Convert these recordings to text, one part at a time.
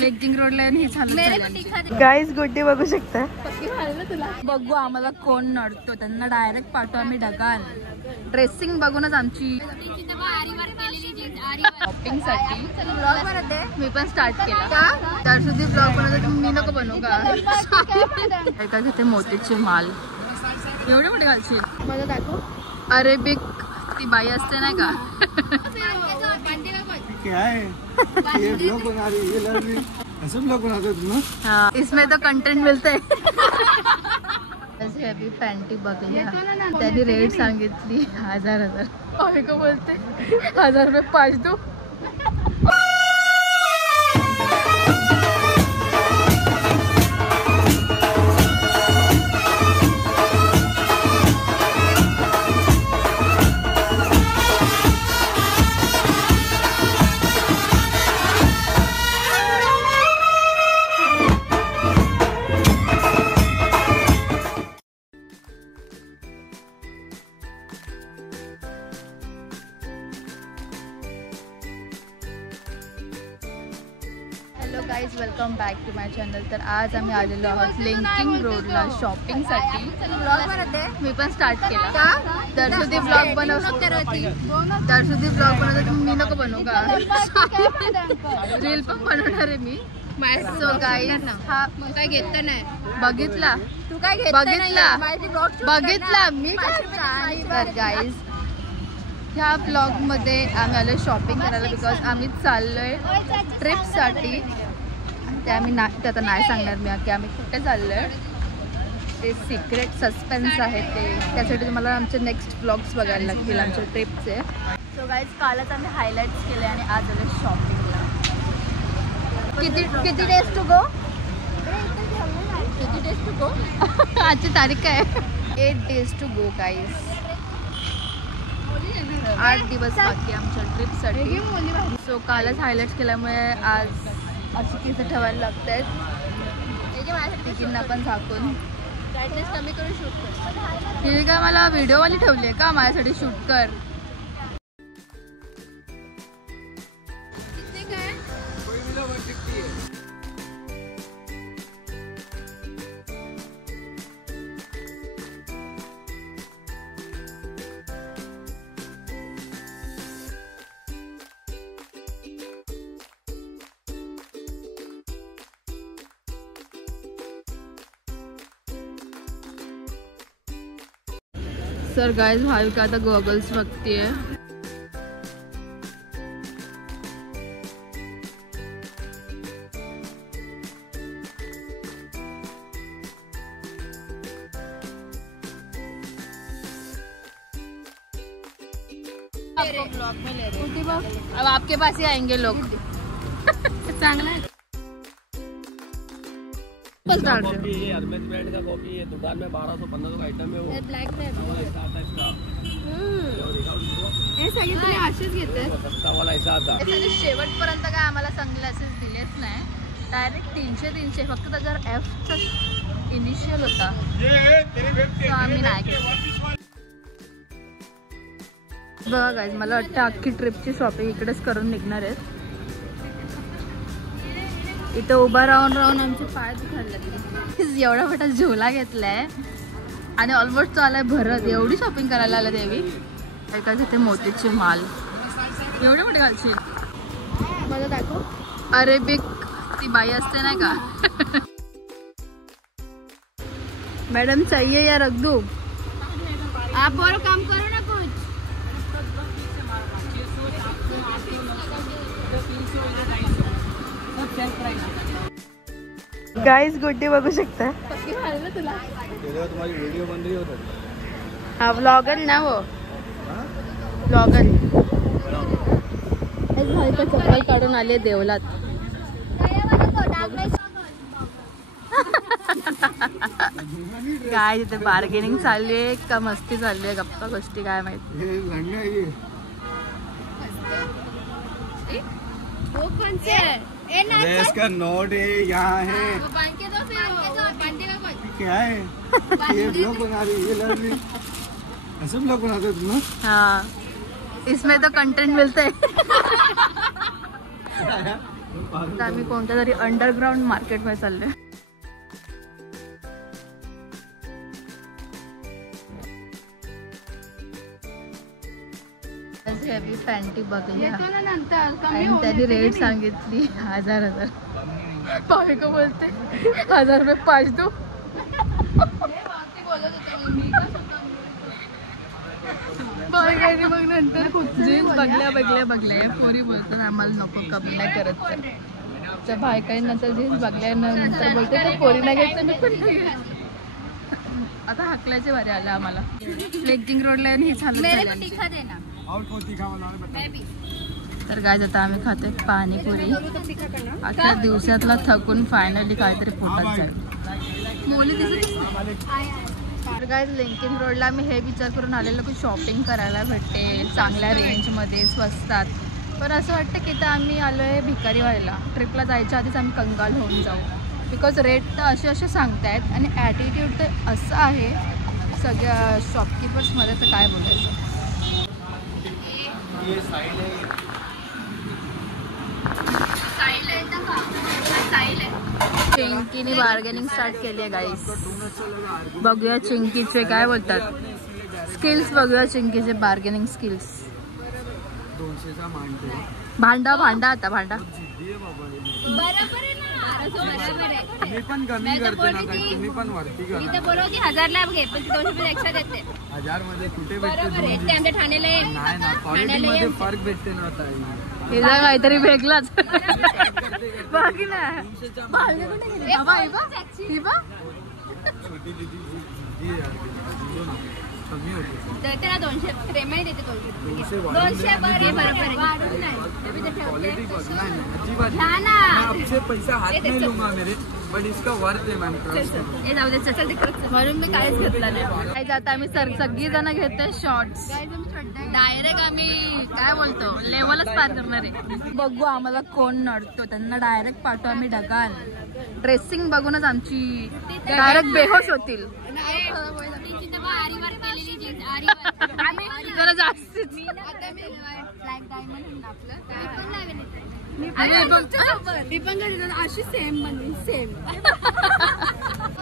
लेकिंग रोडला हे झालं. गाईज गुड्डी बघू शकता. बघू आम्हाला कोण नडतो, त्यांना डायरेक्ट पाठवू आम्ही ढगाल. ड्रेसिंग बघूनच आमची शॉपिंग साठी ब्लॉग बनवते. मी पण स्टार्ट केला. तर सुद्धा ब्लॉग बनवते, मी नको बनवू का? काय घेते मोतीचे माल एवढे मोठे घालशील. मला दाखव. अरेबिक ती बाई असते नाही का? ये ब्लॉग बना रही है, ये लड़ रही ऐसे ब्लॉग बनाते हो तुम? हाँ, इसमें तो कंटेंट मिलते है. अभी पॅन्टी बघल्या त्यांनी रेट सांगितली 1000. आम्ही का बोलते 1000 रुपये 5 दो. Hello guys, welcome back to my channel. तर आज आम्ही आलेलो आहोत लिंकिंग रोडला शॉपिंगसाठी. ब्लॉग बनवते. मी पण स्टार्ट केला. तर सुधी ब्लॉग बनवते. तर सुधी ब्लॉग बनवते, मी नको बनवू का? रील पण बनवणार आहे मी. सो गाईज हा काय घेतला नाही. बघितला तू काय बघितला मी. तर गाईज ह्या ब्लॉगमध्ये आम्ही आलो शॉपिंग करायला, बिकॉज आम्ही चाललोय ट्रिपसाठी. ते आम्ही ते आता नाही सांगणार मी की आम्ही कुठे चाललोय. ते सिक्रेट सस्पेन्स आहे ते. त्यासाठी तुम्हाला आमचे नेक्स्ट ब्लॉग्स बघायला लागतील आमच्या ट्रिपचे. सो गाईज कालच आम्ही हायलाईट्स केले आणि आज आलो शॉपिंगला. किती डेज टू गो? किती डेज टू गो? आजची तारीख काय आहे? 8 days टू गो गाईज. 8 दिवस बाकी आमच्या ट्रिपसाठी. सो कालच हायलाईट केल्यामुळे आज अशी केस ठेवायला लागत आहेत. तिकींना पण झाकून कमी करून शूट कर. ठीक आहे, मला व्हिडिओवाली ठेवली आहे का माझ्यासाठी शूट कर. सर गाइस भाविका आता गॉगल्स बघतीये. ब्लॉग में ले रहे हैं. अब आपके पास ही आएंगे लोग. चांगला है. कॉफी ये हरमेस ब्रांड का कॉफी है. दुकान में 1200-1500 का आइटम है. वो ब्लैक में सस्ता वाला ऐसा आता. शेवटपर्यंत काय आम्हाला सनग्लासेस दिलेच नाही. डायरेक्ट 300 फक्त त्याच्यावर Fचा इनिशियल होता. तो आम्ही नाही केलं. बघा गाईज, मला वाटतं अख्खी ट्रिपची शॉपिंग इकडेच करून निघणार आहेत. इथं उभा राहून राहून आमचे पाय दुखायला. एवढा मोठा झोला घेतलाय आणि ऑलमोस्ट तो आलाय भरत. एवढी शॉपिंग करायला आला देवी. काय घेते मोतीचे माल एवढे मोठे घालशील. मला दाखव. अरेबिक ती बाई असते नाही का? मैडम चाहिए या रख दूं? आप और काम करो ना कुछ. गाइस गुड्डी बघू शकता. तुम्हारी वीडियो बन रही हो. हाँ ब्लॉगर ना वो. ब्लॉगर. भाई का चप्पल काढून आले देवलात. काय तिथे बार्गेनिंग चालू आहे का मस्ती चालू आहे, गप्पा गोष्टी काय माहिती. वो कौन से है? इसका नोट है यहाँ है. क्या है? ये ब्लॉग बना रही है, ये लड़ रही ऐसे ब्लॉग बनाते हो तुम? हाँ, इसमें तो कंटेंट मिलता है. आता आम्ही कोणत्या तरी अंडरग्राउंड मार्केटमध्ये चाललोय. हेवी पॅन्टी बघल्या आणि त्यांनी रेट सांगितली 1000. बायको बोलते 1000 रुपये 5 दो. मग नंतर जीन्स बघल्या पोरी बोलतो आम्हाला नको, कमी नाही करत. तर बायकाई नंतर जीन्स बघल्यानंतर बोलते ते पोरी नाही घ्यायचं, मी पण नाही घ्यायचं. आता हाकल्याचे भारी आलं आम्हाला. लेकिंग रोडला हे झालं. तर काय आता आम्ही खातोय पाणीपुरी. अख्या दिवसातला थकून फायनली काहीतरी पोटात जाईल. तर काय लिंकिंग रोडला आम्ही हे विचार करून आलेलो की शॉपिंग करायला भेटेल चांगल्या रेंजमध्ये स्वस्तात. पण असं वाटतं की तर आम्ही आलो आहे भिकारी व्हायला. ट्रिपला जायच्या आधीच आम्ही कंगाल होऊन जाऊ. बिकॉज रेट तर असे सांगतायत आणि ॲटिट्यूड तर असं आहे सगळ्या शॉपकीपर्समध्ये. तर काय बोलायचं. चिंकीने बार्गेनिंग स्टार्ट केली आहे गाईस. बघूया चिंकीचे काय बोलतात स्किल्स. बघूया चिंकीचे बार्गेनिंग स्किल्स. भांडा आता भांडा. मी पण कमी करते ना, तुम्ही पण वरती करा. 1000ला घे पण 200 रुपये एक्स्ट्रा देते. 1000 मध्ये कुठे भेटते? आमच्या ठाण्याला नाही ना, क्वालिटी मध्ये फरक भेटते ना. आता हिला काहीतरी वेगळाच. बघ ना छोटी दीदी कमी होते. 200 पेमेंट येते. 200 क्वालिटी बघ नाही अजिबात. मैं आपसे पैसा हाथ नहीं लूंगा मेरे, बट इसका वर्थ है मैम. म्हणून मी काहीच घेतला नाही. आता आम्ही सगळी जण घेतोय शॉर्ट्स. डायरेक्ट आम्ही काय बोलतो लेवलच पार करणार आहे. बघू आम्हाला कोण नडतो त्यांना डायरेक्ट पाठवू आम्ही ढगाल. ड्रेसिंग बघूनच आमची डायरेक्ट बेहोश होतील. जरा जास्तीच.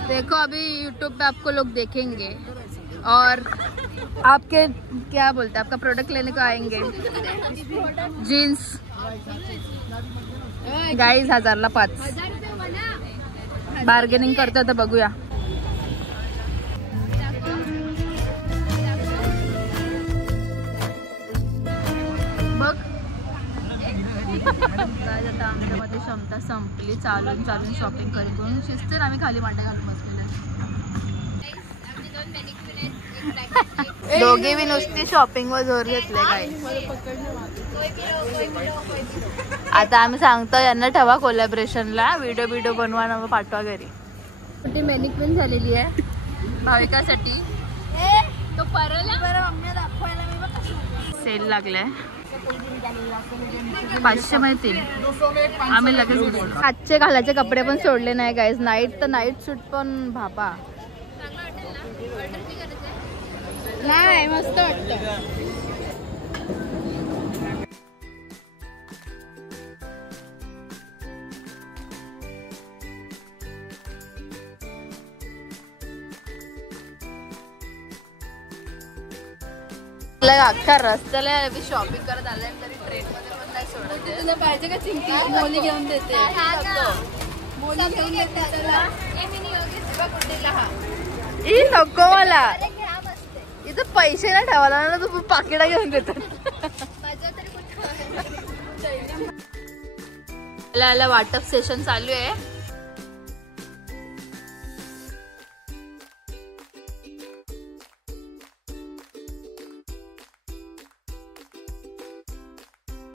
देखो अभी यूट्यूब पे आपको लोग देखेंगे और आपके क्या बोलते हैं आपका प्रोडक्ट लेने को आएंगे. जीन्स गाईज 1000ला 5. बार्गेनिंग करतो तर बघूया. बघ आता आमच्यामध्ये क्षमता संपली. चालून शॉपिंग करून शिस्तीत आम्ही खाली मांड्या घालून बसलेले. दोघे बी नुसती शॉपिंग वर जोर घेतले काय. आता आम्ही सांगतो यांना ठेवा कोलॅबरेशनला. व्हिडिओ बनवा ना पाठवा घरी. मोठी मॅनिक्विन झालेली आहे भाविकासाठी. तो सेल लागलाय 500 मध्ये 3. आम्ही लगेच आजचे घालायचे कपडे पण सोडले नाही गाईज. नाईट तर नाईट सूट पण भापा नाही मस्त वाटतं. अख्खा रस्त्याला शॉपिंग करत आलाय तरी ट्रेन मध्ये पण नाही सोडत. तुला पाहिजे का चिंकी? मोली घेऊन देते. नको मला इथं पैसे नाही ठेवायला ना. तू पाकिटा घेऊन देतात. वाटप सेशन चालू आहे.